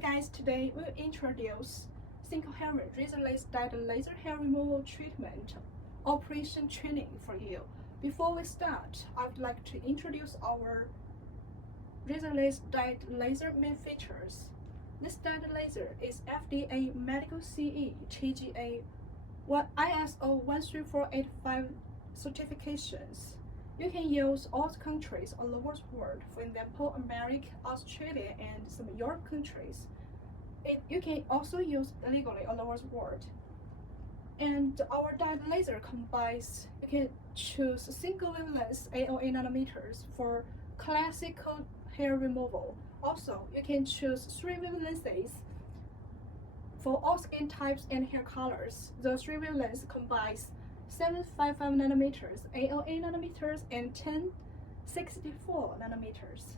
Hey guys, today we'll introduce single-hair razorless diode laser hair removal treatment operation training for you. Before we start, I would like to introduce our razorless diode laser main features. This diode laser is FDA Medical CE TGA ISO 13485 certifications. You can use all countries all over the world, for example, America, Australia, and some Europe countries. You can also use legally all over the world. And our diode laser combines, you can choose single wavelength AOA nanometers for classical hair removal. Also, you can choose 3 wavelengths for all skin types and hair colors. The 3 wavelengths combines 755 nanometers, AOA nanometers, and 1064 nanometers.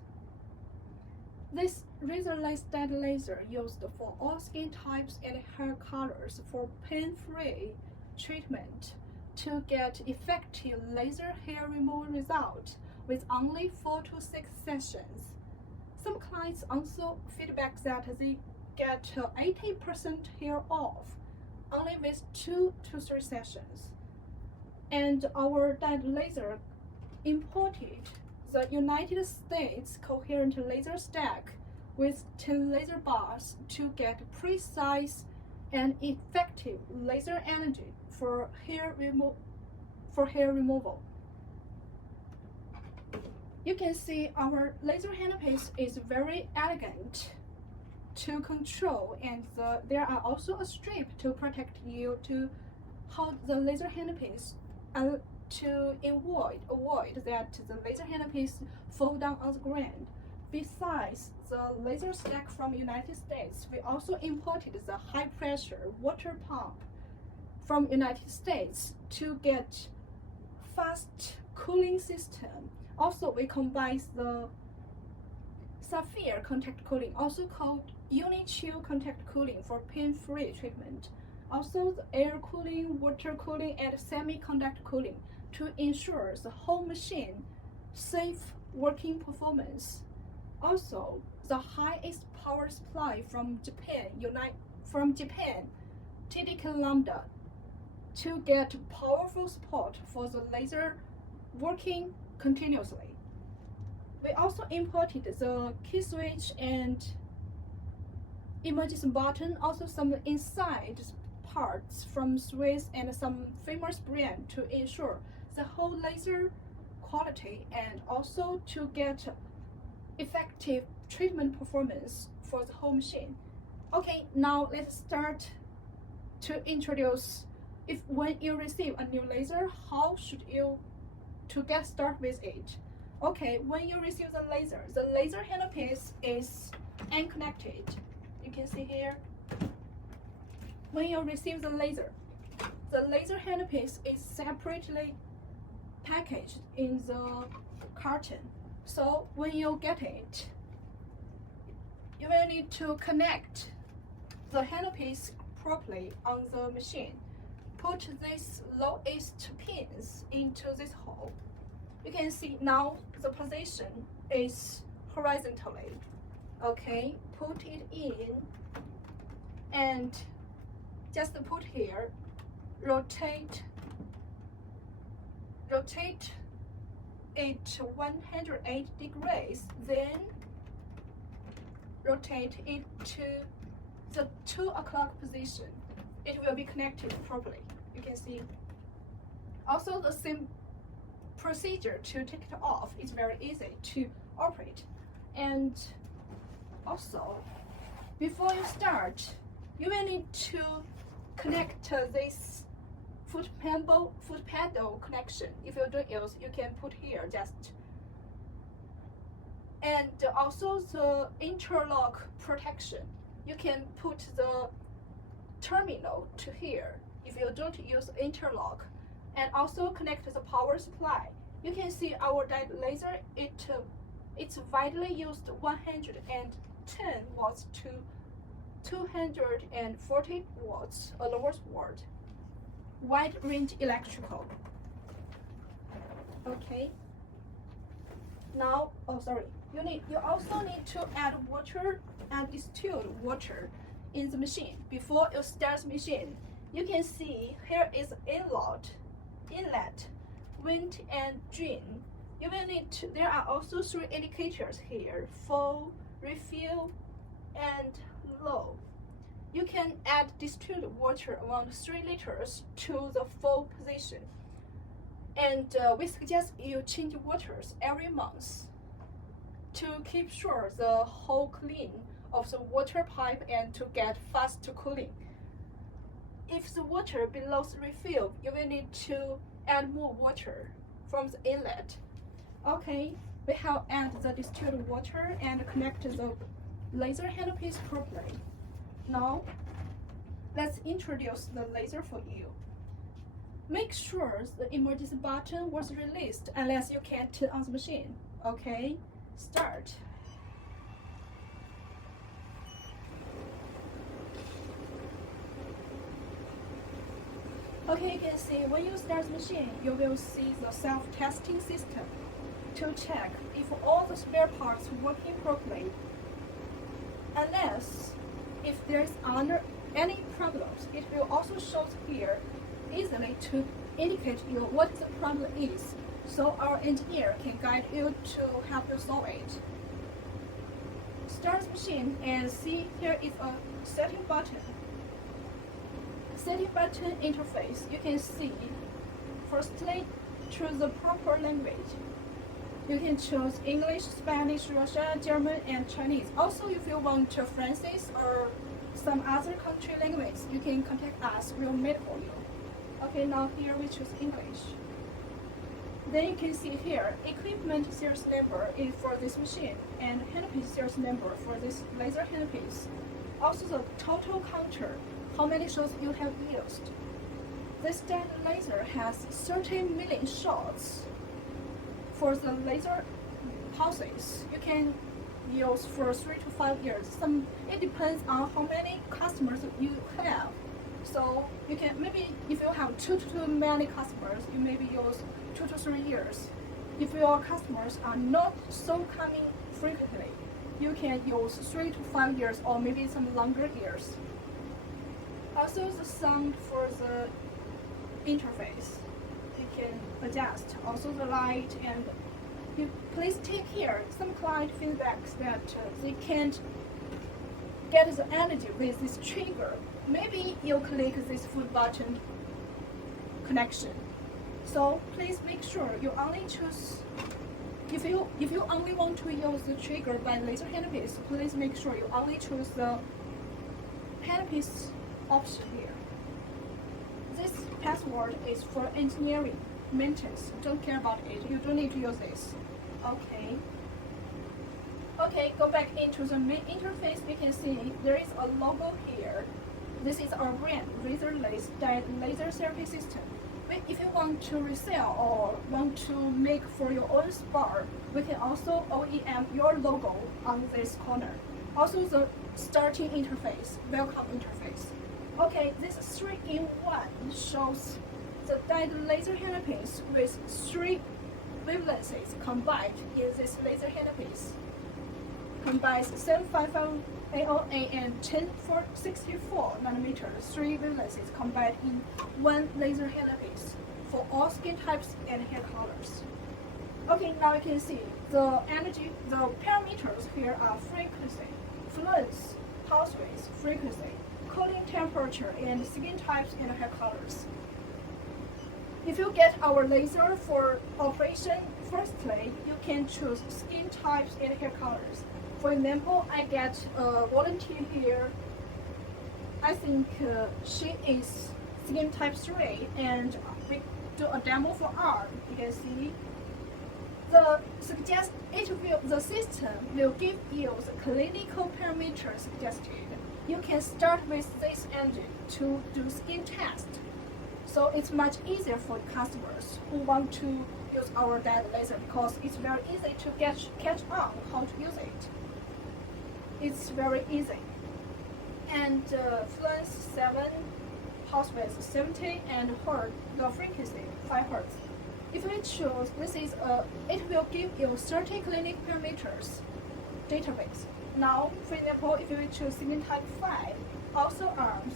This razorless diode laser used for all skin types and hair colors for pain-free treatment to get effective laser hair removal result with only 4 to 6 sessions. Some clients also feedback that they get 80% hair off only with 2 to 3 sessions. And our diode laser imported the United States coherent laser stack with 10 laser bars to get precise and effective laser energy for hair removal. You can see our laser handpiece is very elegant to control, and there are also a strip to protect you to hold the laser handpiece to avoid that the laser handpiece fall down on the ground. Besides the laser stack from United States, we also imported the high pressure water pump from United States to get fast cooling system. Also, we combine the Sapphire contact cooling, also called Uni-Chill contact cooling, for pain-free treatment. Also, the air cooling, water cooling, and semi-conduct cooling to ensure the whole machine safe working performance. Also, the highest power supply from Japan, TDK Lambda, to get powerful support for the laser working continuously. We also imported the key switch and emergency button, also some inside parts from Swiss and some famous brand to ensure the whole laser quality and also to get effective treatment performance for the whole machine. Okay, now let's start to introduce when you receive a new laser, how should you to get started with it. Okay, when you receive the laser handpiece is unconnected. You can see here. When you receive the laser handpiece is separately packaged in the carton. So when you get it, you will need to connect the handpiece properly on the machine. Put these lowest pins into this hole. You can see now the position is horizontally. Okay, put it in and just put here, rotate it 108 degrees, then rotate it to the 2 o'clock position. It will be connected properly. You can see. Also, the same procedure to take it off is very easy to operate. And also, before you start, you will need to connect this foot pedal connection. If you don't use, you can put here just. And also the interlock protection. You can put the terminal to here if you don't use interlock. And also connect the power supply. You can see our diode laser, it's widely used 110 watts to 240 watts all over the world. Wide range electrical. Okay. Now, You also need to add water and distilled water in the machine. Before you start the machine, you can see here is inlet, wind and drain. You will need to, there are also 3 indicators here: full, refill, and low. You can add distilled water around 3 liters to the full position. And we suggest you change waters every month to keep sure the whole clean of the water pipe and to get fast cooling. If the water below the refill, you will need to add more water from the inlet. Okay, we have added the distilled water and connect the laser handpiece properly. Now, let's introduce the laser for you. Make sure the emergency button was released unless you can't turn on the machine. Okay, start. Okay, you can see when you start the machine, you will see the self-testing system to check if all the spare parts working properly. Unless if there is any problems, it will also show here easily to indicate you what the problem is, so our engineer can guide you to help you solve it. Start the machine and see here is a setting button. Setting button interface, you can see firstly choose the proper language. You can choose English, Spanish, Russian, German, and Chinese. Also, if you want to French or some other country language, you can contact us. We'll make for you. Okay, now here we choose English. Then you can see here, equipment series number is for this machine and handpiece series number for this laser handpiece. Also the total counter, how many shots you have used. This diode laser has 30 million shots for the laser pulses. You can use for 3 to 5 years. It depends on how many customers you have. So you can maybe if you have too many customers, you maybe use 2 to 3 years. If your customers are not so coming frequently, you can use 3 to 5 years or maybe some longer years. Also the sound for the interface, you can adjust. Also the light, and you please take care. Some client feedbacks that they can't get the energy with this trigger. Maybe you click this foot button connection. So please make sure you only choose. If you only want to use the trigger by laser handpiece, please make sure you only choose the handpiece option here. This password is for engineering maintenance. Don't care about it. You don't need to use this. Okay. Okay, go back into the main interface. You can see there is a logo here. This is our brand, Razorlase diode laser therapy system. If you want to resell or want to make for your own spar, we can also OEM your logo on this corner. Also the starting interface, welcome interface. Okay, this 3-in-1 shows the diode laser handpiece with 3 wavelengths combined in this laser handpiece. Combines 755 AOA and 1064 nanometers, 3 wavelengths combined in 1 laser handpiece for all skin types and hair colors. Okay, now you can see the parameters here are frequency, fluence, pulse rate, frequency, cooling temperature, and skin types and hair colors. If you get our laser for operation, firstly, you can choose skin types and hair colors. For example, I get a volunteer here. I think she is skin type 3, and we do a demo for arm. You can see the system will give you the clinical parameters suggested. You can start with this engine to do skin test. So it's much easier for customers who want to use our diode laser because it's very easy to catch on how to use it. It's very easy. And fluence 7, pulse width 70, and hertz, the frequency 5 Hz. If we choose, it will give you 30 clinic parameters database. Now, for example, if we choose segment type 5, also arms,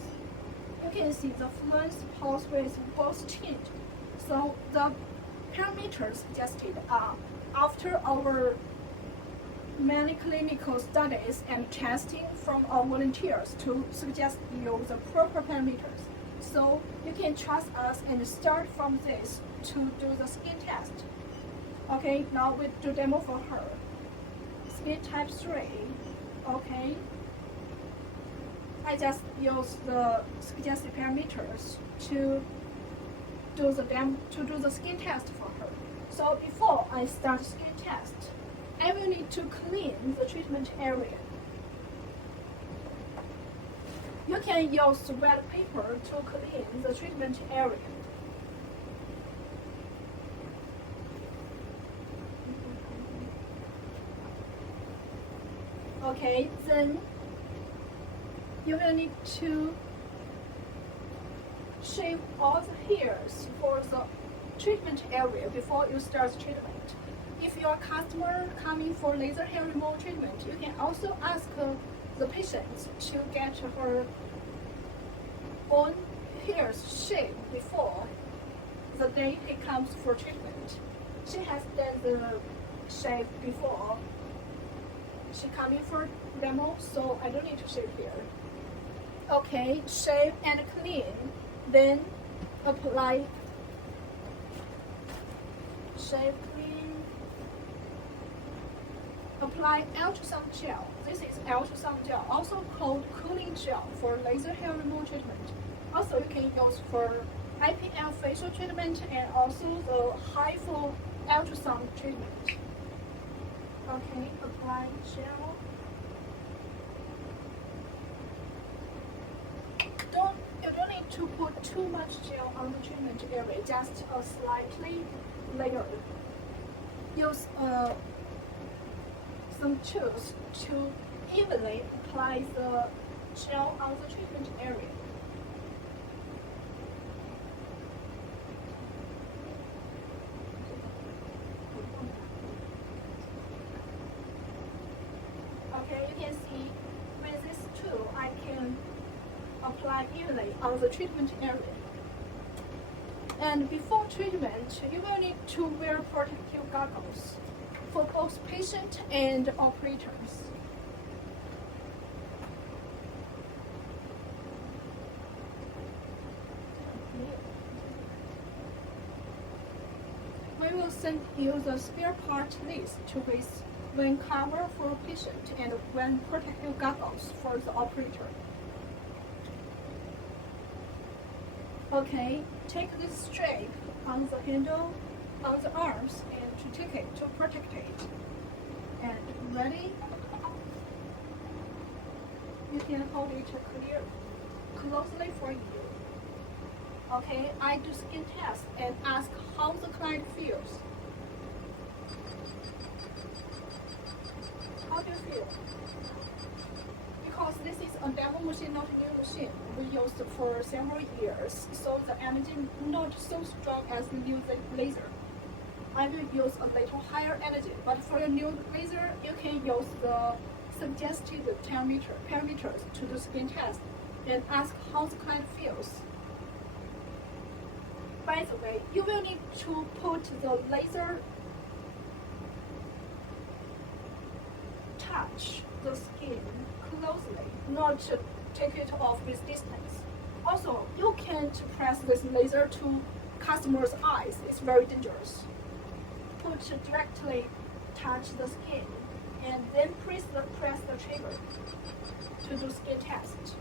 you can see the fluence pulse width both changed. So the parameters suggested are after our many clinical studies and testing from our volunteers to suggest you the proper parameters. So you can trust us and start from this to do the skin test. Okay, now we do demo for her. Skin type 3, okay. I just use the suggested parameters to do the skin test for her. So before I start skin test, I will need to clean the treatment area. You can use wet paper to clean the treatment area. Okay, then you will need to shave all the hairs for the treatment area before you start treatment. If your customer coming for laser hair removal treatment, you can also ask the patient to get her own hairs shaved before the day he comes for treatment. She has done the shave before she coming for demo, so I don't need to shave here. Okay, shave and clean, then apply. Shave, clean. Apply ultrasound gel. This is ultrasound gel, also called cooling gel for laser hair removal treatment. Also, you can use for IPL facial treatment and also the high flow ultrasound treatment. Okay, apply gel. You don't need to put too much gel on the treatment area, just a slightly layered. Use some tools to evenly apply the gel on the treatment area. Okay, you can see with this tool I can apply evenly on the treatment area. And before treatment, you will need to wear protective goggles for both patient and operators. We will send you the spare part list with when cover for patient and when protective goggles for the operator. Okay, take this strap on the handle, on the arms, and to take it, to protect it. And ready? You can hold it clear, closely for you. Okay, I do skin test and ask how the client feels. How do you feel? Because this is a demo machine, not a new machine. We used for several years, so the energy not so strong as the new laser. I will use a little higher energy, but for the new laser, you can use the suggested parameters to do skin test and ask how the client feels. By the way, you will need to put the laser touch the skin closely, not to take it off with distance. Also, you can't press this laser to customer's eyes. It's very dangerous. Put directly touch the skin and then press the trigger to do skin test.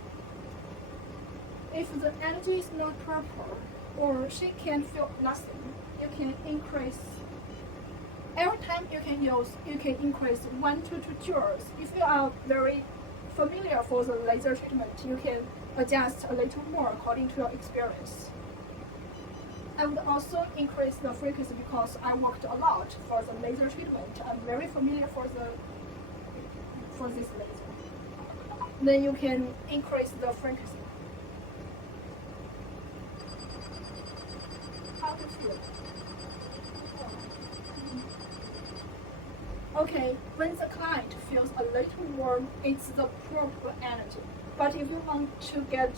If the energy is not proper or she can feel nothing, you can increase. Every time you can increase 1 to 2 joules. If you are very familiar for the laser treatment, you can adjust a little more according to your experience. I would also increase the frequency because I worked a lot for the laser treatment. I'm very familiar for this laser. Then you can increase the frequency. How to feel? Okay, when the client feels a little warm, it's the proper energy. But if you want to get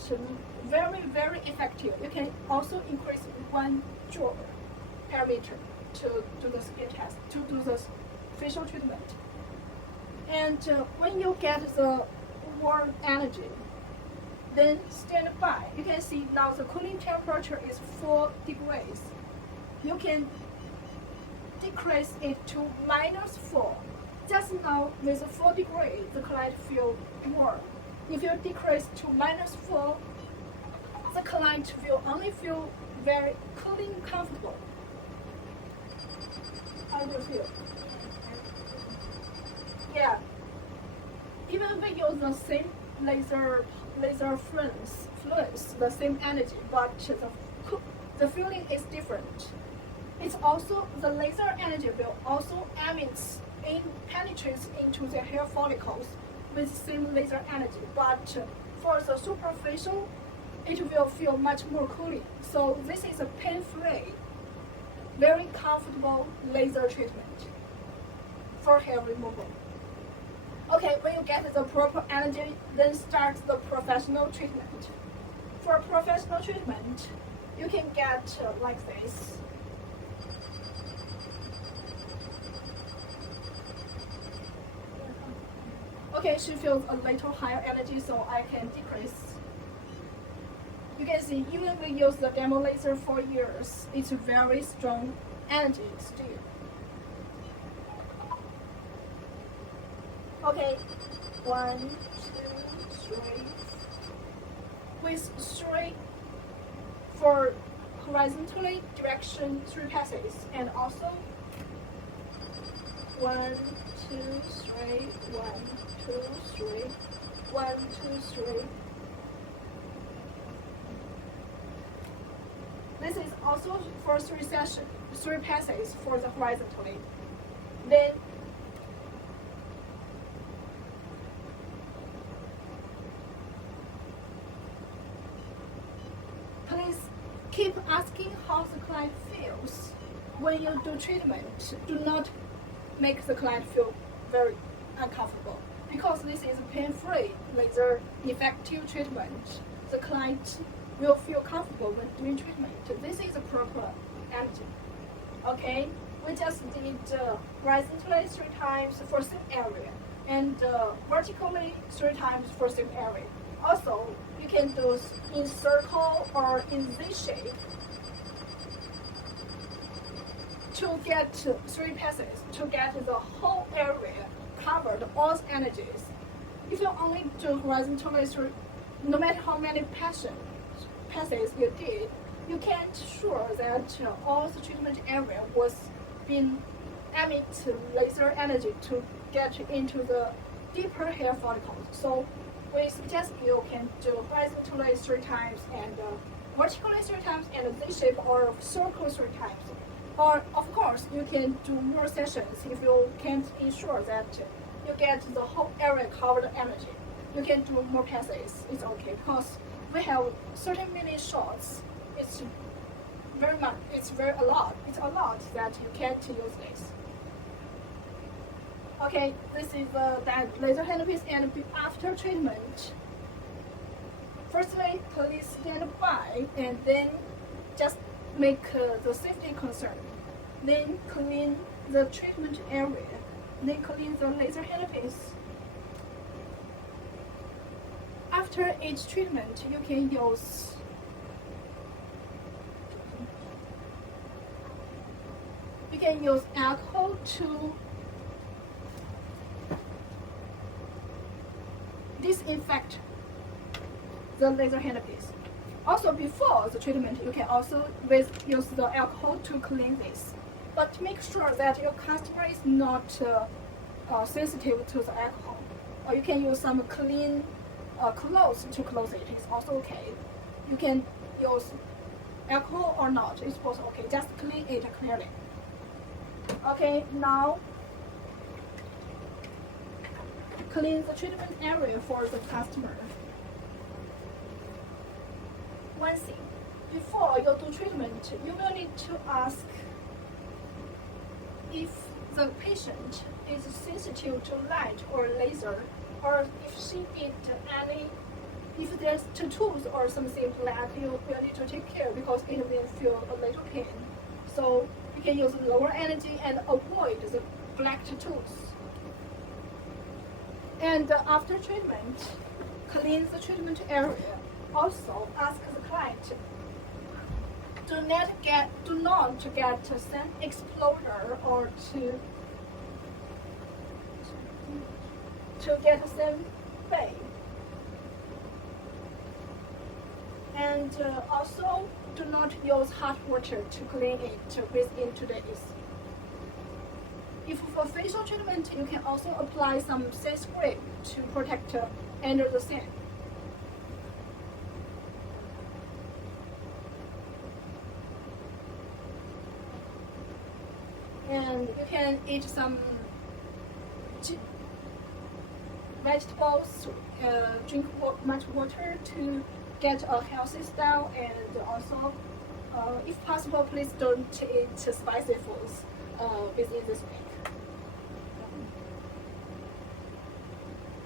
very, very effective, you can also increase 1 joule per meter to do the skin test, to do the facial treatment. And when you get the warm energy, then stand by. You can see now the cooling temperature is 4 degrees. You can decrease it to -4. Just now with 4 degrees, the client feel warm. If you decrease to -4, the client will only feel very cooling, comfortable. How do you feel? Yeah. Even we use the same laser fluence, the same energy, but the feeling is different. It's also the laser energy will also penetrates into the hair follicles with same laser energy, but for the superficial, it will feel much more cooling. So this is a pain-free, very comfortable laser treatment for hair removal. Okay, when you get the proper energy, then start the professional treatment. For professional treatment, you can get like this. Okay, she feels a little higher energy, so I can decrease. You can see, even we use the demo laser for years, it's very strong energy still. Okay, 1, 2, 3. With 3 for horizontally direction 3 passes, and also 1, 2, 3, 1, 2, 3, 1, 2, 3. This is also for 3 passes for the horizontally. Then please keep asking how the client feels. When you do treatment, do not make the client feel very uncomfortable, because this is pain-free laser effective treatment. The client will feel comfortable when doing treatment. This is a proper energy. Okay, we just did horizontally 3 times for same area, and vertically 3 times for same area. Also, you can do in circle or in Z shape to get 3 passes, to get the whole area covered, all energies. If you only do horizontally, no matter how many passes you did, you can't sure that all the treatment area was being emit laser energy to get into the deeper hair follicles. So we suggest you can do horizontally 3 times and vertically 3 times, and Z shape or circle 3 times. Or of course, you can do more sessions if you can't ensure that you get the whole area covered energy. You can do more passes. It's okay, because we have 30 minute shots. It's very much. It's a lot that you can't use this. Okay, this is that laser handpiece, and after treatment. Firstly, please stand by and then just make the safety concern. Then clean the treatment area. Then clean the laser handpiece. After each treatment, you can use alcohol to disinfect the laser handpiece. Also, before the treatment, you can also use the alcohol to clean this. But make sure that your customer is not sensitive to the alcohol. Or you can use some clean clothes to close it. It's also okay. You can use alcohol or not. It's both okay. Just clean it clearly. Okay, now clean the treatment area for the customer. One thing, before you do treatment, you will need to ask if the patient is sensitive to light or laser, or if she did if there's tattoos or something black, you will need to take care because it will feel a little pain. So you can use lower energy and avoid the black tattoos. And after treatment, clean the treatment area. Also ask the client do not get sun exposure or to get sun bay. And also do not use hot water to clean it within 2 days. If for facial treatment, you can also apply some sunscreen to protect under the sun. And you can eat some vegetables, drink much water to get a healthy style, and also, if possible, please don't eat spicy foods within this week.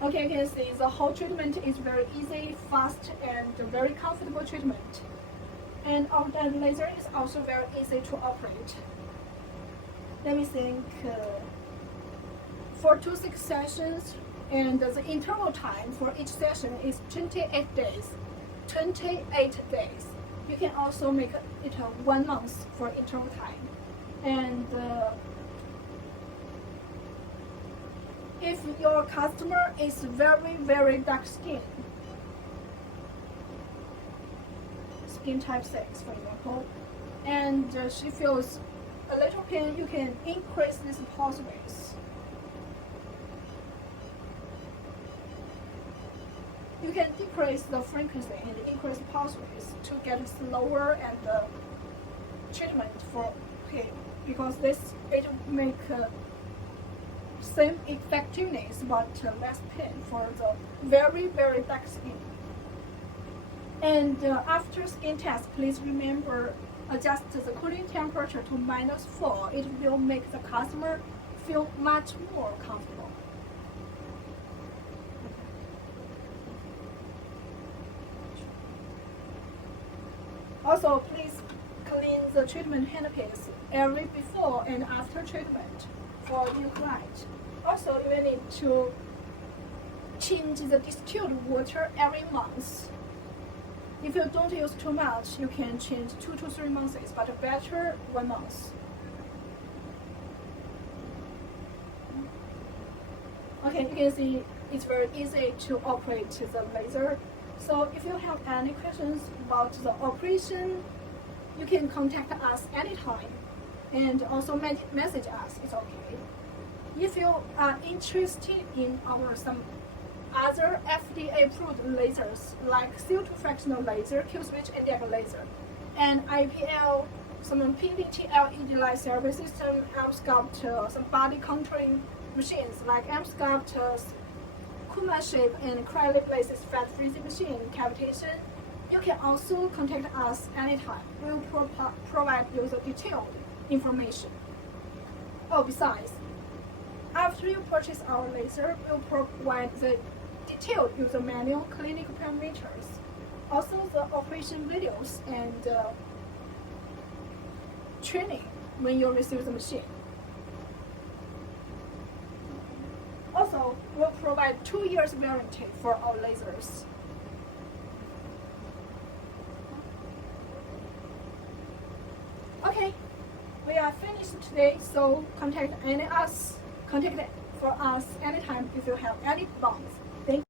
Okay, you can see the whole treatment is very easy, fast, and very comfortable treatment. And our diode laser is also very easy to operate. Let me think, 4 to 6 sessions, and the interval time for each session is 28 days. 28 days. You can also make it 1 month for interval time. And if your customer is very dark skin type 6, for example, and she feels a little pain, you can increase this pulse rates. You can decrease the frequency and increase pulse rates to get slower and treatment for pain, because it make same effectiveness but less pain for the very dark skin. And after skin test, please remember adjust the cooling temperature to -4. It will make the customer feel much more comfortable. Also, please clean the treatment handpiece every before and after treatment for your client. Also, you will need to change the distilled water every month. If you don't use too much, you can change 2 to 3 months, but better 1 month. Okay, you can see it's very easy to operate the laser. So if you have any questions about the operation, you can contact us anytime, and also message us. It's okay. If you are interested in some other FDA-approved lasers like CO2 fractional laser, Q-switch and laser, and IPL, some PVT LED light therapy system, M-Sculpt, some body contouring machines like M-Sculpt, Kuma shape, and cryoliplasis fat freezing machine cavitation, you can also contact us anytime. We'll provide you the detailed information. Oh, besides, after you purchase our laser, we'll provide the detailed user manual, clinical parameters, also the operation videos and training when you receive the machine. Also, we'll provide 2 years warranty for our lasers. Okay, we are finished today, so contact for us anytime if you have any doubts.